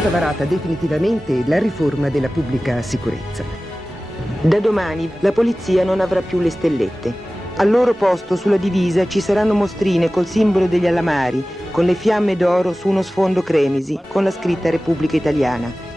stata varata definitivamente la riforma della pubblica sicurezza. Da domani la polizia non avrà più le stellette. Al loro posto sulla divisa ci saranno mostrine col simbolo degli Alamari, con le fiamme d'oro su uno sfondo cremisi, con la scritta Repubblica Italiana.